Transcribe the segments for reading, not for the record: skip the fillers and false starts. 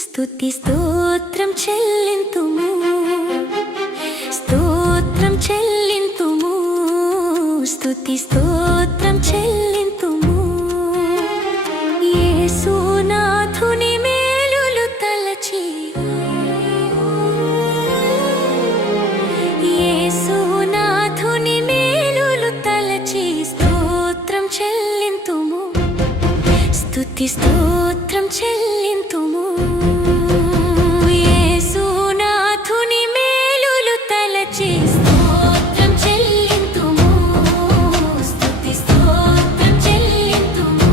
స్తుతి స్తోత్రం చెల్లింతుము, స్తోత్రం చెల్లింతుము, స్తుతి స్తోత్రం చెల్లింతుము. యేసునాథుని మేలులు తలచి, యేసునాథుని మేలులు తలచి స్తోత్రం చెల్లింతుము, స్తుతి స్తోత్రం చెల్లింతుము. యేసునాథుని మేలులు తలచి స్తోత్రం చెల్లింతుము, స్తుతి స్తోత్రం చెల్లింతుము.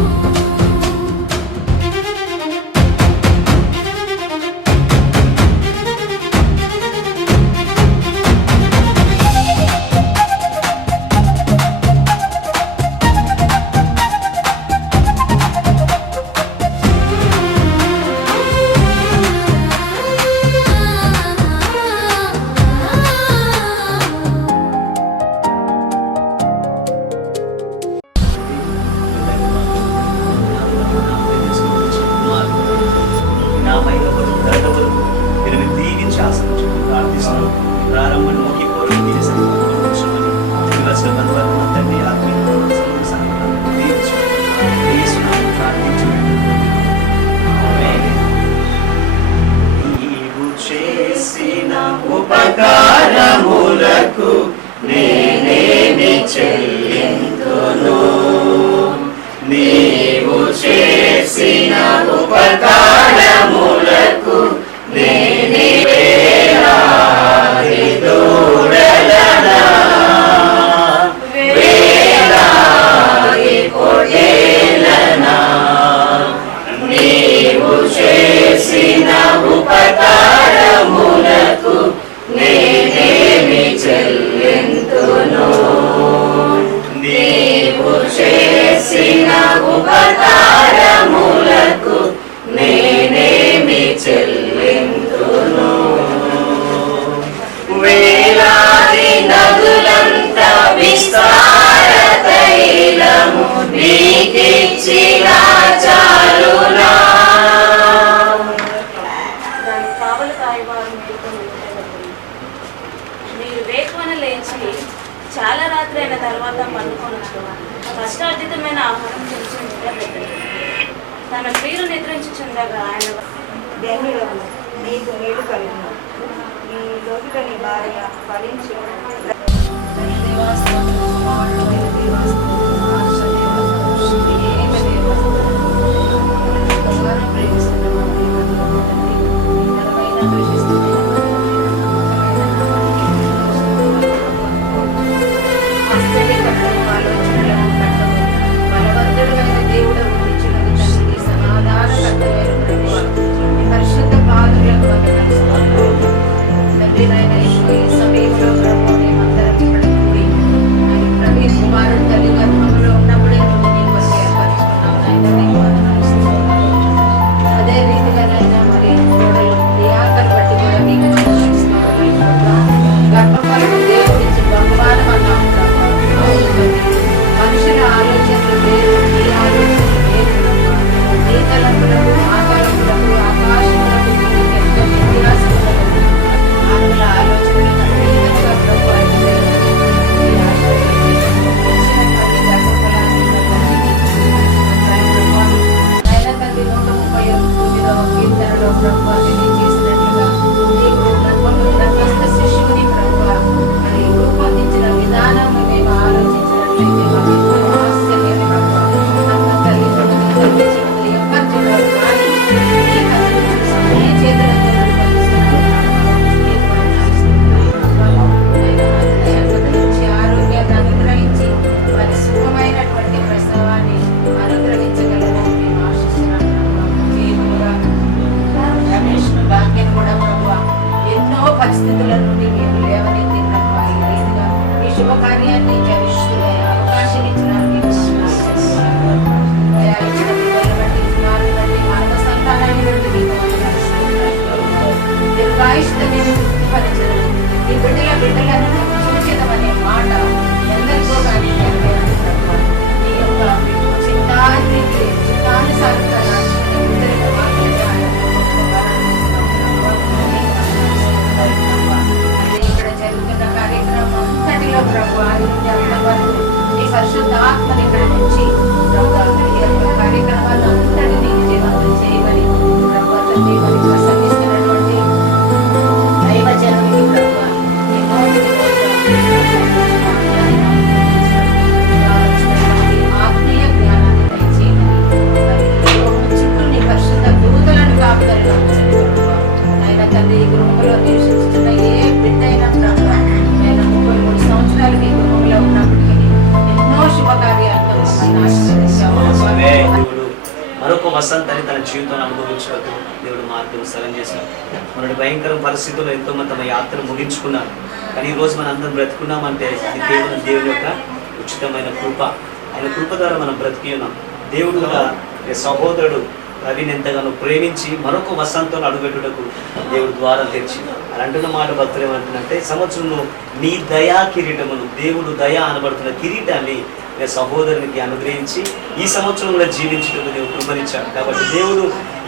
ఉపకారములకు నేనేమి చెల్లింతును, నీవు చేసిన ఉపకారములకు నేనే వేలాది దూడలనా, వేలాది పొట్టేలనా, నీవు చేసిన ఉపకారములకు నేనేమి చెల్లింతును, నీవు చేసిన ఉపకారములకు నేనేమి చెల్లింతును. వేలాది నదులంత విస్తార తైలము నీకిచ్చిన చాలునా, మీరు వేకువన లేచి చాలా రాత్రి అయిన తర్వాత పండుకొనొచ్చు, కష్టార్జితమైన ఆహారం తినిచుండగా తన ప్రియులు నిద్రించుచుండగా ఆయన ధన్యుడవు, నీకు మేలు కలుగును, నీ లోకిట నీ భార్య ఫలించు. కుమారుడు తల్లి గర్భంలో ఉన్నప్పుడే నువ్వు నీ కొరకు ఏర్పరచుకున్నావు. మరొక వసంతాన్ని తన జీవితంలో అనుభవించడానికి దేవుడు మార్గం సరం చేశాడు. మనటి భయంకర పరిస్థితుల్లో ఎంతో మంది తమ యాత్రను ముగించుకున్నారు. కానీ ఈరోజు మనం అందరం బ్రతుకున్నామంటే అది కేవలం దేవుని యొక్క ఉచితమైన కృప. ఆయన కృప ద్వారా మనం బ్రతికి ఉన్నాం. దేవుడు కూడా సహోదరుడు రవిని ఎంతగానో ప్రేమించి మరొక వసంతంలో అడుగుపెట్టుటకు దేవుడు ద్వారా తెచ్చి అని అంటున్న మాట భక్తులు ఏమంటుందంటే, సంవత్సరంలో నీ దయా కిరీటమును, దేవుడు దయా అనబడుతున్న కిరీటాన్ని సహోదరునికి అనుగ్రహించి ఈ సంవత్సరం కూడా జీవించడం దేవుడు కృపనిచ్చాడు. కాబట్టి దేవుడు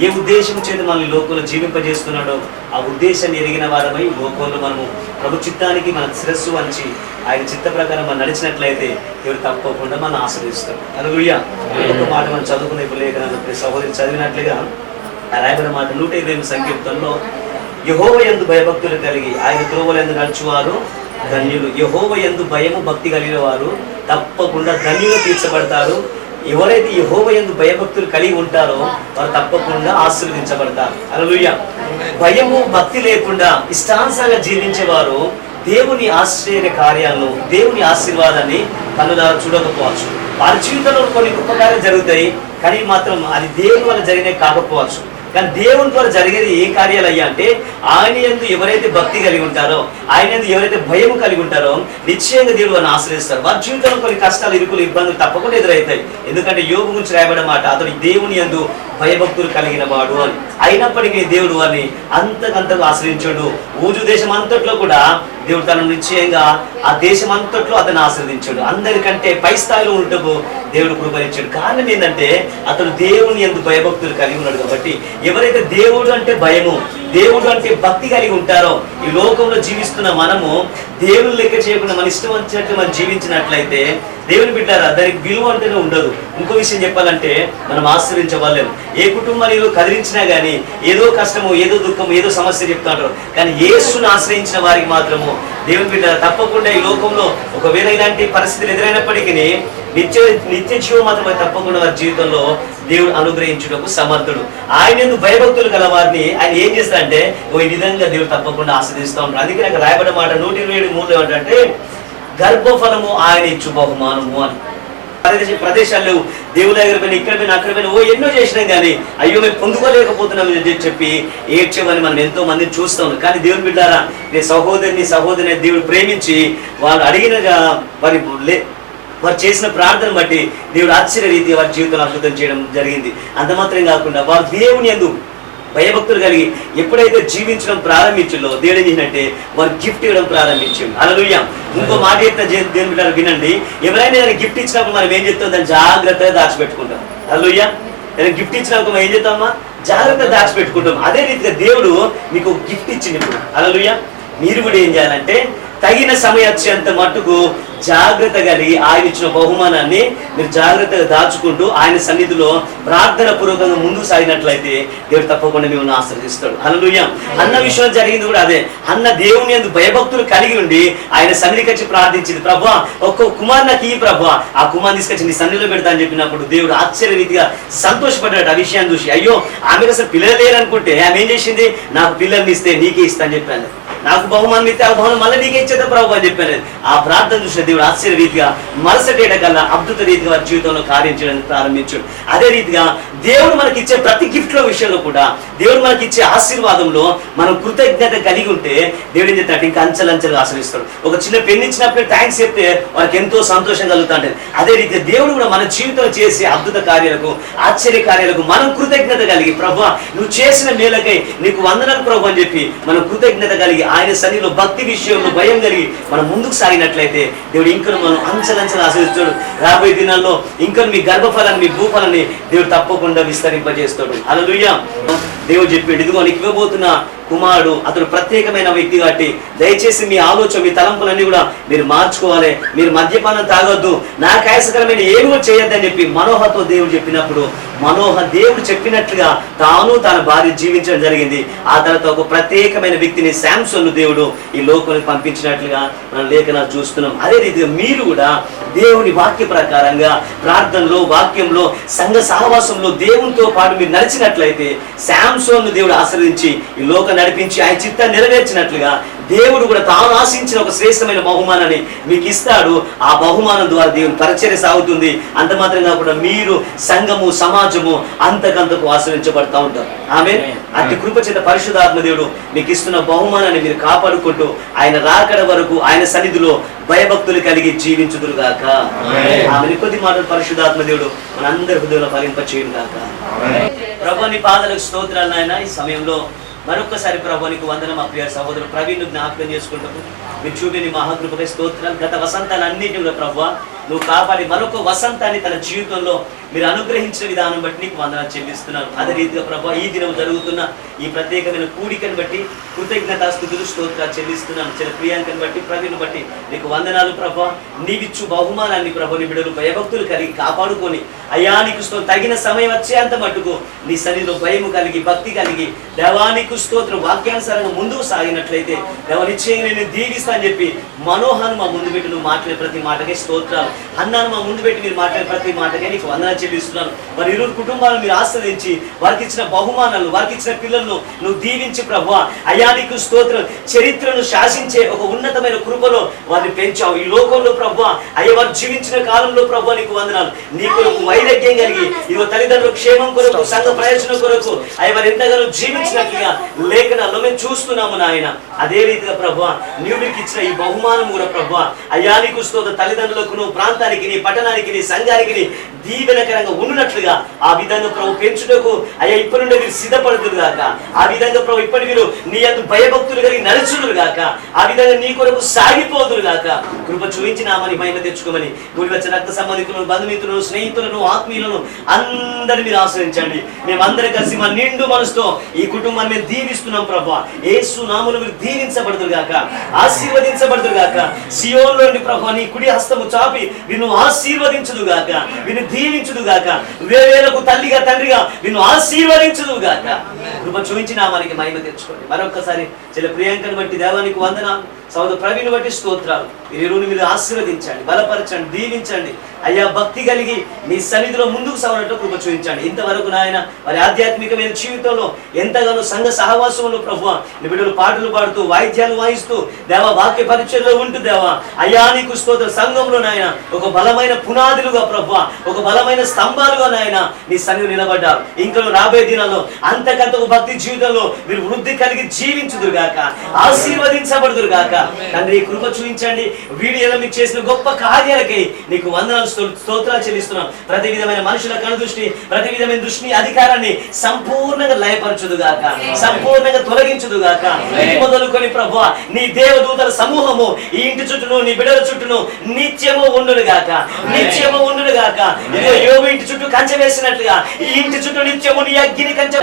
ఏ ఉద్దేశం చేత మనల్ని లోకంలో జీవింపజేస్తున్నాడో ఆ ఉద్దేశాన్ని ఎరిగిన వారమై లోకంలో మనము ప్రభు చిత్తానికి మన శిరస్సు వంచి ఆయన చిత్త ప్రకారం మనం నడిచినట్లయితే దేవుడు తప్పకుండా మనం ఆశ్రయిస్తాడు. హల్లెలూయా. ఒక మాట మనం చదువుకునే లేఖనాలు సహోదరి చదివినట్లుగా రాయబడిన మాట 128 సంకీర్తనలో, యెహోవా యందు భయభక్తులు కలిగి ఆయన త్రోవలందు నడుచువారు ధన్యులు. యెహోవా యందు భయము భక్తి కలిగిన వారు తప్పకుండా ధన్యులు తీర్చబడతారు. ఎవరైతే యెహోవా యందు భయభక్తులు కలిగి ఉంటారో వారు తప్పకుండా ఆశీర్వదించబడతారు. హల్లెలూయా. భయము భక్తి లేకుండా ఇష్టానుసారంగా జీవించేవారు దేవుని ఆశ్చర్య కార్యాలను, దేవుని ఆశీర్వాదాన్ని కన్నులారా చూడకపోవచ్చు. వారి జీవితంలో కొన్ని గొప్ప కార్యాలు జరుగుతాయి, కానీ మాత్రం అది దేవుని వల్ల జరిగినవి కాకపోవచ్చు. కానీ దేవుని ద్వారా జరిగేది ఏ కార్యాలు అయ్యా అంటే, ఆయన యందు ఎవరైతే భక్తి కలిగి ఉంటారో, ఆయన యందు ఎవరైతే భయం కలిగి ఉంటారో నిశ్చయంగా దేవుడు వారిని ఆశ్రయిస్తారు. వారి జీవితంలో కొన్ని కష్టాలు, ఇరుకులు, ఇబ్బందులు తప్పకుండా ఎదురవుతాయి. ఎందుకంటే యోబు గురించి రాయబడిన మాట, అతడు దేవుని యందు భయభక్తులు కలిగిన వాడు అని. అయినప్పటికీ దేవుడు వారిని అంతకంతకు ఆశ్రయించాడు. ఊజు దేశం అంతట్లో కూడా దేవుడు తనను నిశ్చయంగా ఆ దేశం అంతట్లో అతను ఆశ్రదించాడు. అందరికంటే పై స్థాయిలో ఉంటూ దేవుడు కృపనిచ్చాడు. కారణం ఏంటంటే అతడు దేవుని యందు భయభక్తులు కలిగి ఉన్నాడు. కాబట్టి ఎవరైతే దేవుడు అంటే భయము, దేవుడు అంటే భక్తి కలిగి ఉంటారో, ఈ లోకంలో జీవిస్తున్న మనము దేవుని లెక్క చేయకుండా మన ఇష్టం వచ్చినట్టు మనం జీవించినట్లయితే దేవుని బిడ్డారా దానికి విలువ అంటేనే ఉండదు. ఇంకో విషయం చెప్పాలంటే మనం ఆశ్రయించవలేము. ఏ కుటుంబాన్ని కదిలించినా కానీ ఏదో కష్టము, ఏదో దుఃఖము, ఏదో సమస్య చెప్తాడు. కానీ యేసును ఆశ్రయించిన వారికి మాత్రము దేవుని బిడ్డారా తప్పకుండా ఈ లోకంలో ఒకవేళ ఇలాంటి పరిస్థితులు ఎదురైనప్పటికీ నిత్య జీవం మాత్రమే తప్పకుండా వారి జీవితంలో దేవుడు అనుగ్రహించుటకు సమర్థుడు. ఆయన ఎందుకు భయభక్తులు గల వారిని ఆయన ఏం చేస్తాడంటే ఈ విధంగా దేవుడు తప్పకుండా ఆశ్రదిస్తూ ఉంటాడు. అందుకే నాకు రాయబడిన మాట 127:3 ఏమంటే, గర్భఫలము ఆయన ఇచ్చు బహుమానము అని. ప్రదేశాలు దేవుని దగ్గర పైన, ఇక్కడ పైన, అక్కడ పైన ఎన్నో చేసినాం కానీ అయ్యో మేము పొందుకోలేకపోతున్నాం అని చెప్పి ఏడ్చేమని మనం ఎంతో మందిని చూస్తాం. కానీ దేవుని బిడ్డారా, నీ సహోదరిని దేవుడు ప్రేమించి వాళ్ళు అడిగినగా వారు చేసిన ప్రార్థన బట్టి దేవుడు ఆశ్చర్య రీతిగా వారి జీవితంలో అద్భుతం చేయడం జరిగింది. అంత మాత్రం కాకుండా వారు దేవుని యందు భయభక్తులు కలిగి ఎప్పుడైతే జీవించడం ప్రారంభించిందో దేవుడు ఏం చేసినట్టే వారు గిఫ్ట్ ఇవ్వడం ప్రారంభించాం. హల్లెలూయా. ఇంకో మాట చెప్తే దేవుని బిడ్డలు వినండి, ఎవరైనా దానికి గిఫ్ట్ ఇచ్చినప్పుడు మనం ఏం చేస్తాం, దాన్ని జాగ్రత్తగా దాచిపెట్టుకుంటాం. హల్లెలూయా. ఏదైనా గిఫ్ట్ ఇచ్చినప్పుడు మనం ఏం చేస్తామా, జాగ్రత్తగా దాచిపెట్టుకుంటాం. అదే రీతిగా దేవుడు మీకు గిఫ్ట్ ఇచ్చింది ఇప్పుడు. హల్లెలూయా. మీరు కూడా ఏం చేయాలంటే తగిన సమయం వచ్చేంత మట్టుకు జాగ్రత్త కలిగి ఆయన ఇచ్చిన బహుమానాన్ని మీరు జాగ్రత్తగా దాచుకుంటూ ఆయన సన్నిధిలో ప్రార్థన పూర్వకంగా ముందుకు సాగినట్లయితే దేవుడు తప్పకుండా మిమ్మల్ని ఆశీర్వదిస్తాడు. హల్లెలూయా. అన్న విషయంలో జరిగింది కూడా అదే. అన్న దేవుని యందు భయభక్తులు కలిగి ఉండి ఆయన సన్నిధికి వచ్చి ప్రార్థించింది, ప్రభువా ఒక్క కుమార్ నాకు ఈ ప్రభువా, ఆ కుమార్ని తీసుకొచ్చి నీ సన్నిధిలో పెడతా అని చెప్పినప్పుడు దేవుడు ఆశ్చర్య రీతిగా సంతోషపడ్డాడు. ఆ విషయాన్ని చూసి అయ్యో ఆమెకు అసలు పిల్లలు లేరనుకుంటే ఆమె ఏం చేసింది, నాకు పిల్లల్ని ఇస్తే నీకే ఇస్తా అని చెప్పాను, నాకు బహుమానం ఇస్తే ఆ బహుమానం మళ్ళీ నీకే ఇచ్చేదా ప్రభు అని చెప్పాను. ఆ ప్రార్థన చూసిన దేవుడు ఆశ్చర్య రీతిగా మరుసటి కల్లా అద్భుత రీతిగా వారి జీవితంలో కార్యం చేయడానికి ప్రారంభించాడు. అదే రీతిగా దేవుడు మనకి ఇచ్చే ప్రతి గిఫ్ట్ లో విషయంలో కూడా దేవుడు మనకి ఇచ్చే ఆశీర్వాదంలో మనం కృతజ్ఞత కలిగి ఉంటే దేవుడు ఏం చెప్తాడు, ఇంకా అంచెలంచెలుగా ఆశ్రయిస్తాడు. ఒక చిన్న పెన్ను ఇచ్చినప్పుడు థ్యాంక్స్ చెప్తే వారికి ఎంతో సంతోషం కలుగుతాంటది. అదే రీతిగా దేవుడు కూడా మన జీవితంలో చేసే అద్భుత కార్యాలకు, ఆశ్చర్య కార్యాలకు మనం కృతజ్ఞత కలిగి ప్రభువా నువ్వు చేసిన మేలకై నీకు వందనాలు ప్రభు అని చెప్పి మనం కృతజ్ఞత కలిగి ఆయన సన్నిధిలో భక్తి విషయంలో భయం కలిగి మనం ముందుకు సాగినట్లయితే దేవుడు ఇంకా మనం అంచెలంచెలు ఆశీర్వదిస్తాడు. రాబోయే దినాల్లో ఇంకా మీ గర్భఫలాన్ని, మీ భూఫలాన్ని దేవుడు తప్పకుండా విస్తరింపజేస్తాడు. హల్లెలూయా. దేవుడు చెప్పాడు, ఇదిగో నీకు ఇవ్వబోతున్న కుమారుడు అతడు ప్రత్యేకమైన వ్యక్తి కాబట్టి దయచేసి మీ ఆలోచన, మీ తలంపులన్నీ కూడా మీరు మార్చుకోవాలి. మీరు మద్యపానం తాగొద్దు, నాకు ఆయాసకరమైన ఏమి కూడా చేయొద్దని చెప్పి మనోహతో దేవుడు చెప్పినప్పుడు దేవుడు చెప్పినట్లుగా తాను తన భార్య జీవించడం జరిగింది. ఆ తర్వాత ఒక ప్రత్యేకమైన వ్యక్తిని శాంసన్ను దేవుడు ఈ లోకానికి పంపించినట్లుగా మనం లేఖనాలు చూస్తున్నాం. అదే రీతిగా మీరు కూడా దేవుని వాక్య ప్రకారంగా ప్రార్థనలో, వాక్యంలో, సంఘ సహవాసంలో దేవునితో పాటు మీరు నడిచినట్లయితే శాంసోన్ను దేవుడు ఆశ్రయించి ఈ లోక నడిపించి ఆయన చిత్తాన్ని నెరవేర్చినట్లుగా దేవుడు కూడా తాను ఆశించిన ఒక శ్రేష్టమైన బహుమానాన్ని మీకు ఇస్తాడు. ఆ బహుమానం ద్వారా దేవుని పరిచర్య సాగుతుంది. అంత మాత్రం కాకుండా మీరు సంఘము సమాజము అంతకంతకు ఆశ్రయించబడతా ఉంటారు. ఆమె అతి కృప చేత పరిశుద్ధాత్మ దేవుడు మీకు ఇస్తున్న బహుమానాన్ని మీరు కాపాడుకుంటూ ఆయన రాకడ వరకు ఆయన సన్నిధిలో భయభక్తులు కలిగి జీవించుదురుగాక. ఆమె కొద్ది మాటలు పరిశుద్ధాత్మ దేవుడు మనందరి హృదయంలో ఫలింప చేయను గాక. ప్రభు నీ పాదాలకు స్తోత్రాలు నాయన. ఈ సమయంలో మరొకసారి ప్రభు నీకు వందనం. మా ప్రియ సహోదరుడు ప్రవీణ్ జ్ఞాపకం చేసుకుంటాము. మీరు చూపిన మహాకృపకై స్తోత్రాలు. గత వసంతాలన్నింటినీ కూడా ప్రభు నువ్వు కాపాడి మరొక వసంతాన్ని తన జీవితంలో మీరు అనుగ్రహించిన విధానం బట్టి నీకు వందనాలు చెల్లిస్తున్నాను. అదే రీతిగా ప్రభు ఈ దినం జరుగుతున్న ఈ ప్రత్యేకమైన కూడికను బట్టి కృతజ్ఞతాస్తుతులు స్తోత్రాలు చెల్లిస్తున్నాను. చిన్న ప్రియాంకను బట్టి ప్రవీణ్ బట్టి నీకు వందనాలు ప్రభు. నీవిచ్చు బహుమానాన్ని ప్రభు నీ బిడ్డలు భయభక్తులు కలిగి కాపాడుకొని అయానికి తగిన సమయం వచ్చేంత మట్టుకు నీ సన్నిధిలో భయము కలిగి భక్తి కలిగి దేవానికి స్తోత్రం వాక్యానుసారంగా ముందుకు సాగినట్లయితే దేవ నిశ్చయంగా నేను దీవిస్తా అని చెప్పి మనోహాను మా ముందు పెట్టి నువ్వు మాట్లాడే ప్రతి మాటకే స్తోత్రాలు. అన్నాను మా ముందు పెట్టి మీరు మాట్లాడే ప్రతి మాటకే నీకు వందనాలు చెల్లిస్తున్నాను. మరి ఇరువురు కుటుంబాలను మీరు ఆశ్రయించి వారికి ఇచ్చిన బహుమానాలు వారికి ఇచ్చిన పిల్లలను నువ్వు దీవించి ప్రభు అయానికి స్తోత్రం. చరిత్రను శాసించే ఒక ఉన్నతమైన కృపలో వారిని పెంచావు. ఈ లోకంలో ప్రభు అయ్య వారు జీవించిన కాలంలో ప్రభు నీకు వందనాలు. నీ కొరకు వైరాగ్యం కలిగి ఇదిగో తల్లిదండ్రుల క్షేమం కొరకు సంఘ ప్రయోజనం కొరకు అయ్య వారు ఎంతగానో జీవించినట్లుగా లేఖనాల్లో మేము చూస్తున్నాము నాయన. అదే రీతిగా ప్రభు నీవు మీకు ఇచ్చిన ఈ బహుమానం కూడా ప్రభు అయానికి స్తోత్రం. తల్లిదండ్రులకు నువ్వు ప్రాంతానికి నీ పట్టణానికి నీ సంఘానికి నీ దీవెనకరంగా ఉన్నట్లుగా ఆ విధంగా ప్రభు పెంచుటకు అయ్యా ఇప్పటి నుండి మీరు సిద్ధపడుతురు గాక. ఆ విధంగా ప్రభు ఇప్పటి మీరు నీ అందు భయభక్తులు కలిగి నడుచుదురు గాక. ఆ విధంగా నీ కొరకు సాగిపోదురు గాక. కృప చూపించి నామని మహిమ తెచ్చుకోమని గుడి వచ్చే రక్త సంబంధికులను బంధుమిత్రులను స్నేహితులను ఆత్మీయులను అందరిని మీరు ఆశ్రయించండి. మేమందరం కలిసి మా నిండు మనసుతో ఈ కుటుంబాన్ని మేము దీవిస్తున్నాం ప్రభు. యేసు నామములో మీరు దీవించబడుదురు గాక, ఆశీర్వదించబడుదురు గాక. సియోనులోని ప్రభు నీ కుడి హస్తము చాపి నిన్ను ఆశీర్వదించుదు గాక, నిన్ను దీవించుదు గాక. వేవేలకు తల్లిగా తండ్రిగా నిన్ను ఆశీర్వదించుదు గాక. కృప చూపించి నామానికి మహిమ తెచ్చుకోండి. మరొకసారి చెల్ల ప్రియాంకను బట్టి దేవానికి వందనాలు. సోదరు ప్రవీణ్ బట్టి స్తోత్రాలు. ఇరువురు మీరు ఆశీర్వదించండి, బలపరచండి, దీవించండి. అయ్యా భక్తి కలిగి నీ సన్నిధిలో ముందుకు సాగినట్టు కృప చూపించండి. ఇంతవరకు నాయన వారి ఆధ్యాత్మికమైన జీవితంలో ఎంతగానో సంఘ సహవాసంలో ప్రభువా నీ బిడ్డలు పాటలు పాడుతూ వాయిద్యాలు వాయిస్తూ దేవా వాక్య పరిచయంలో ఉంటూ దేవా అయ్యా నీకు స్తోత్రం. సంఘంలో నాయన ఒక బలమైన పునాదులుగా ప్రభువా ఒక బలమైన స్తంభాలుగా నాయన నీ సన్నిధి నిలబడ్డారు. ఇంకా రాబోయే దినాల్లో అంతకంతకు భక్తి జీవితంలో మీరు వృద్ధి కలిగి జీవించుదురు గాక, ఆశీర్వదించబడుదురు గాక. తండ్రి కృప చూపించండి. వీడియోలో మీకు చేసిన గొప్ప కార్యాలకై నీకు వందనాలు స్తోత్రాలు చెల్లిస్తున్నాం. ప్రతి విధమైన మనుషుల కనుదృష్టి ప్రతి విధమైన దృష్టి అధికారాన్ని సంపూర్ణంగా లయపరచుదుగాక, సంపూర్ణంగా తొలగించుదుగాక. మొదలుకొని ప్రభువా నీ దేవదూతల సమూహము ఈ ఇంటి చుట్టూను నీ బిడ్డల చుట్టూను నిత్యము ఉండునుగాక, నిత్యము ఉండునుగాక. ఇదిగో యోబు ఇంటి చుట్టూ కంచె వేసినట్లుగా ఈ ఇంటి చుట్టూ నిత్యము నీ అగ్ని కంచె.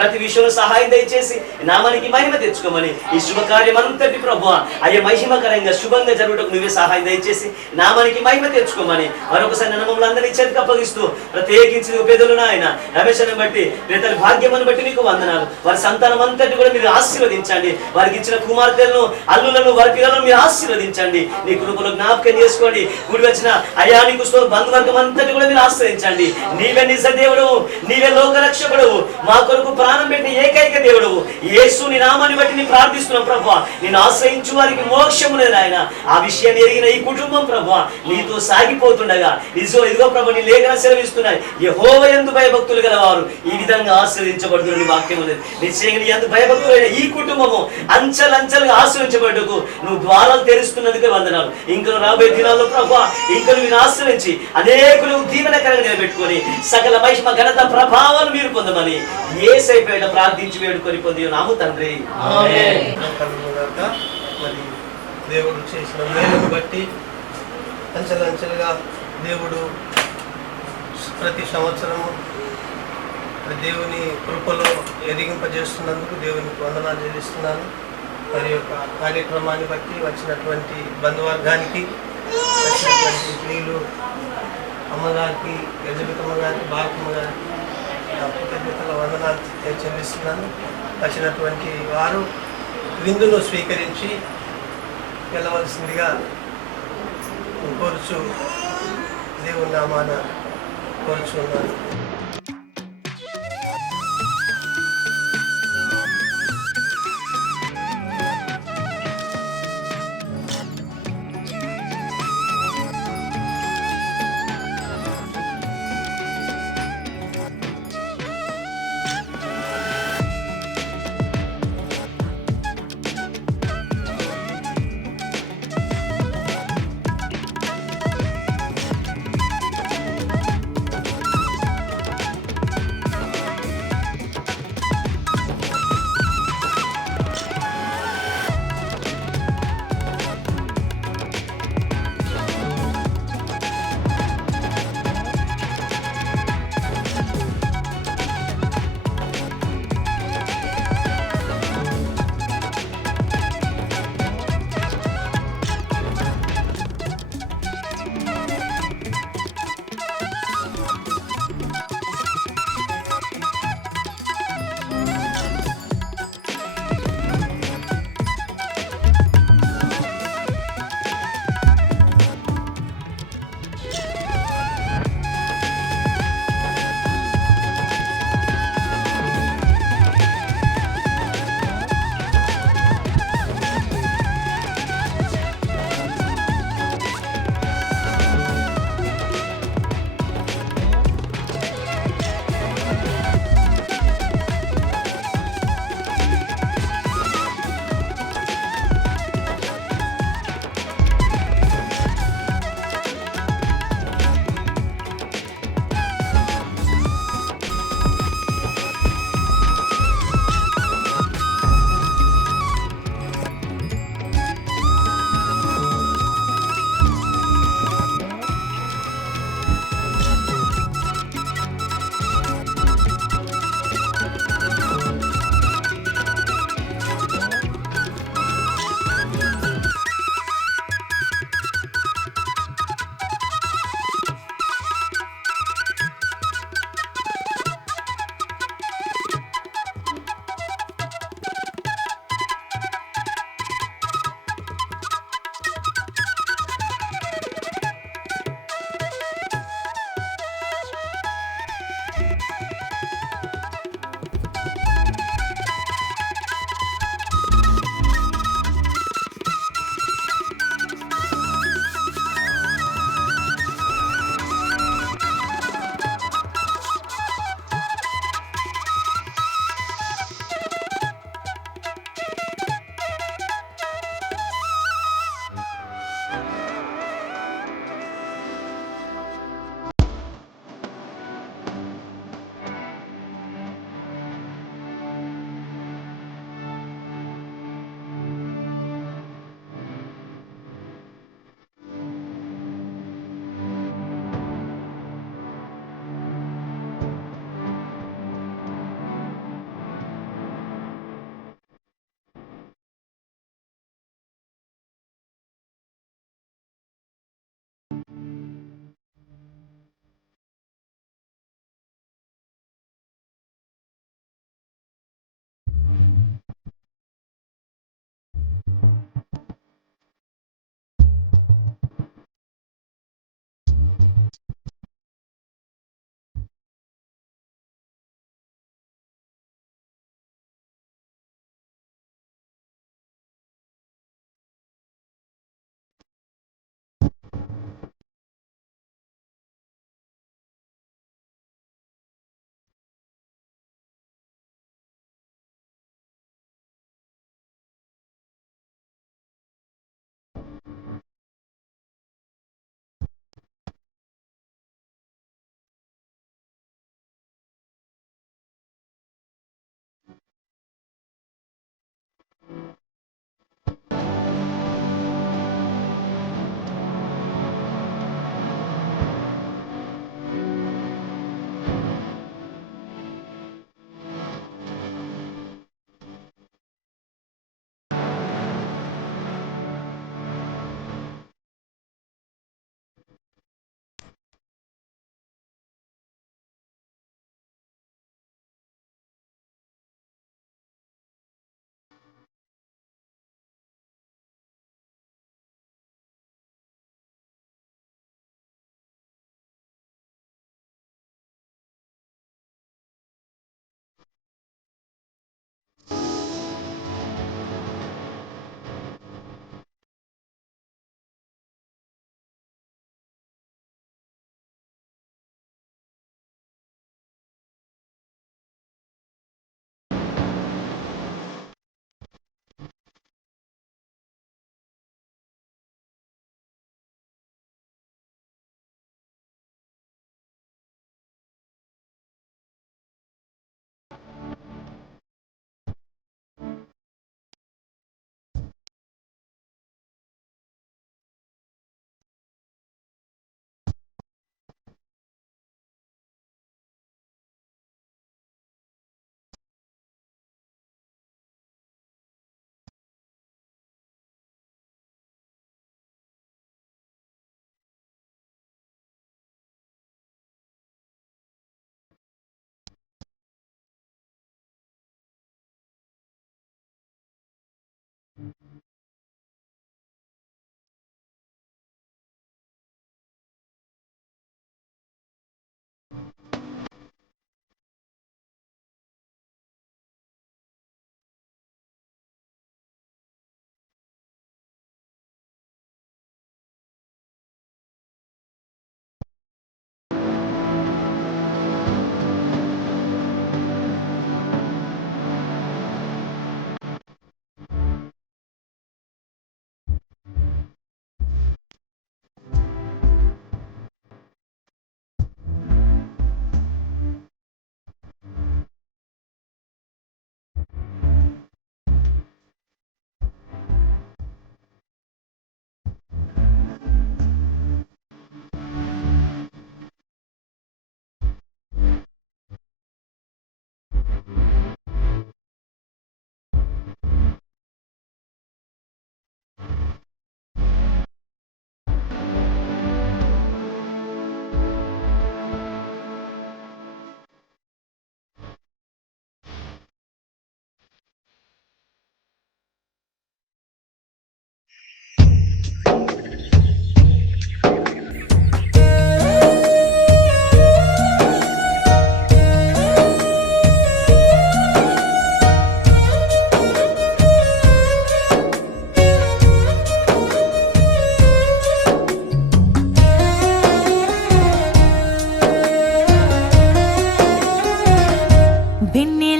ప్రతి విషయంలో సహాయం దయచేసి నామానికి మహిమ తెచ్చుకోమని ఈ శుభకార్యం అంతటి ప్రభువా అయ్యే మహిమకరంగా శుభంగా జరుగుటకు నువ్వే సహాయం దయచేసి నామానికి మహిమ తెచ్చుకోమని మరొకసారి నమ్మములు అందరినీ చేతికి అప్పగిస్తూ ప్రత్యేకించి పేదలు నాయన రమేశను బట్టి పేదల భాగ్యమని బట్టి నీకు వందనాలు. వారి సంతానం అంతటి కూడా మీరు ఆశీర్వదించండి. వారికి ఇచ్చిన కుమార్తెలను అల్లులను వారి పిల్లలను మీరు ఆశీర్వదించండి. నీ కృపలో జ్ఞాపకం చేసుకోండి. కూడి వచ్చిన అయ్యా నీకు బంధువర్గం అంతటి కూడా మీరు ఆశ్రయించండి. నీవే నిజ దేవుడు, నీవే లోకరక్షకుడు, మా కొరకు ప్రాణం పెట్టి ఏకైక దేవుడు. యేసు నీ నామాన్ని బట్టి నేను ప్రార్థిస్తున్నాం ప్రభువా. నేను ఆశ్రయించు వారికి మోక్షము లేదు ఆయన. ఆ విషయాన్ని ఎరిగిన ఈ కుటుంబం ప్రభువా నీతో సాగిపోతుండగా ఇదిగో ప్రభు నీ లేఖన సెలవిస్తున్నాయి. యెహోవా యందు భయభక్తులు గలవారు ఈ విధంగా ఆశీర్వదించబడుతున్న వాక్యం లేదు. నిశ్చయంగా నీ యందు భయభక్తులైన ఈ కుటుంబము అంచెలంచెలుగా ఆశీర్వించబడుటకు నువ్వు ద్వారాలు తెరుస్తున్నందుకే వందనాలు. ఇంకా రాబోయే దినాల్లో ప్రభువా ఇంకా నువ్వు ఆశ్రయించి అనేకులు దీవెనకరంగా నిలబెట్టుకొని సకల మహిమ ఘనత ప్రభావాలు మీరు పొందమని యేసయ్య ప్రార్థించి వేడుకొని పొంది నాము తండ్రి. మరి దేవుడు చేసిన మేలును బట్టి అంచెలంచెలుగా దేవుడు ప్రతి సంవత్సరము దేవుని కృపలో ఎదిగింపజేస్తున్నందుకు దేవునికి వందనాలు చెల్లిస్తున్నాను. మరి యొక్క కార్యక్రమాన్ని బట్టి వచ్చినటువంటి బంధువర్గానికి, వచ్చినటువంటి స్త్రీలు అమ్మగారికి, ఎలిజబెత్ అమ్మగారికి, భారతమ్మ గారికి కృతజ్ఞతల వందనాలు చెల్లిస్తున్నాను. వచ్చినటువంటి వారు విందును స్వీకరించి వెళ్ళవలసిందిగా కోరుచు దేవుని నామాన కోరుచున్నాను.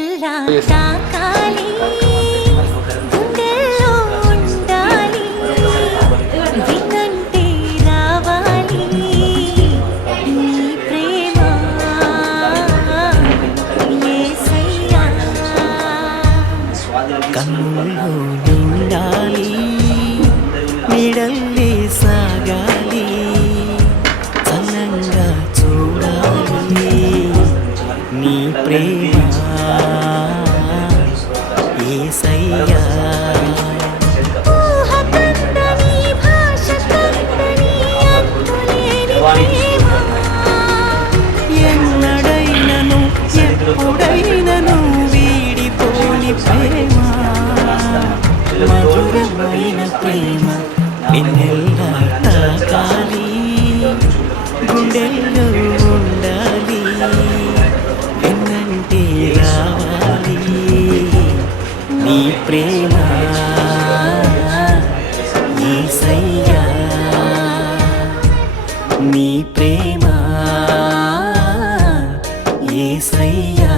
గుండెల్లా తాకాలి గుండెల్లో ఉండాలి వినంటే రావాలి నీ ప్రేమ యేసయ్యా కన్నుల్లో నిండాలి నీడల్లే సాగాలి చల్లంగా చూడాలి నీ ప్రేమ యేసయ్యా ఊహ కందని భాష కందని అంతులేని ప్రేమ ఎన్నడైనను ఎప్పుడైనను వీడిపోని ప్రేమ మధురమైన ప్రేమ నిన్నెల్లా తాకాలి గుండెల్లో ఉండాలి వెన్నంటే రావాలి నీ ప్రేమ యేసయ్యా నీ ప్రేమ యేసయ్యా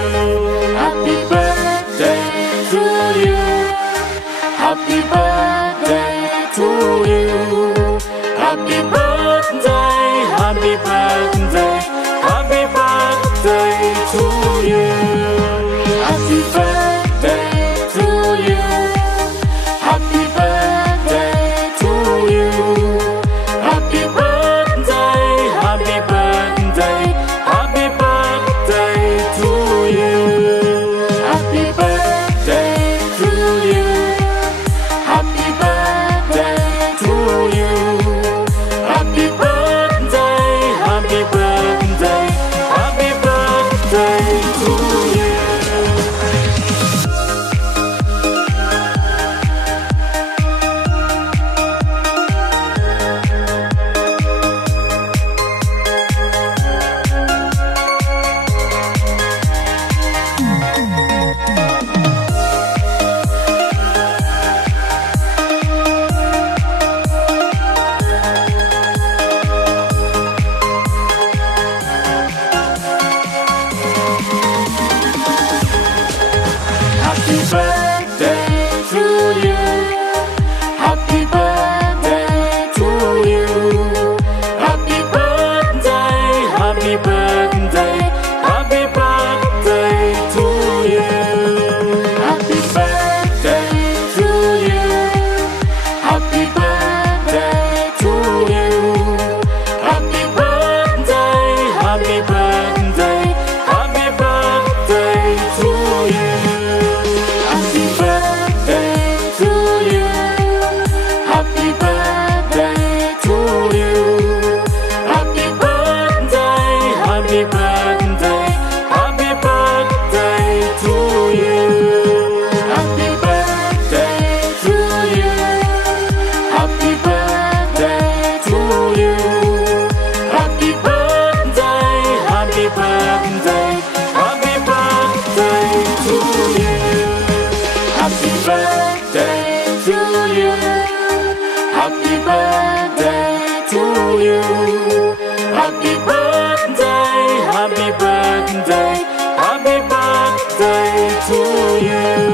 Happy birthday to you. Happy birthday to you. Happy birthday, happy birthday, happy birthday to you. Happy birthday to you. Happy birthday to you. Happy birthday, happy birthday, happy birthday to you. Happy birthday to you. Happy birthday to you. Happy birthday, happy birthday, happy birthday to you. Happy birthday to you. Happy birthday to you. Happy birthday, happy birthday, happy birthday to you. Happy birthday to you. Happy birthday to you. Happy birthday, happy birthday, happy birthday to you. Happy birthday to you. Happy birthday to you. Happy birthday, happy birthday, happy birthday to you. Happy birthday to you. Happy birthday to you. Happy birthday, happy birthday, happy birthday to you. Happy birthday to you. Happy birthday to you. Happy birthday, happy birthday, happy birthday to you.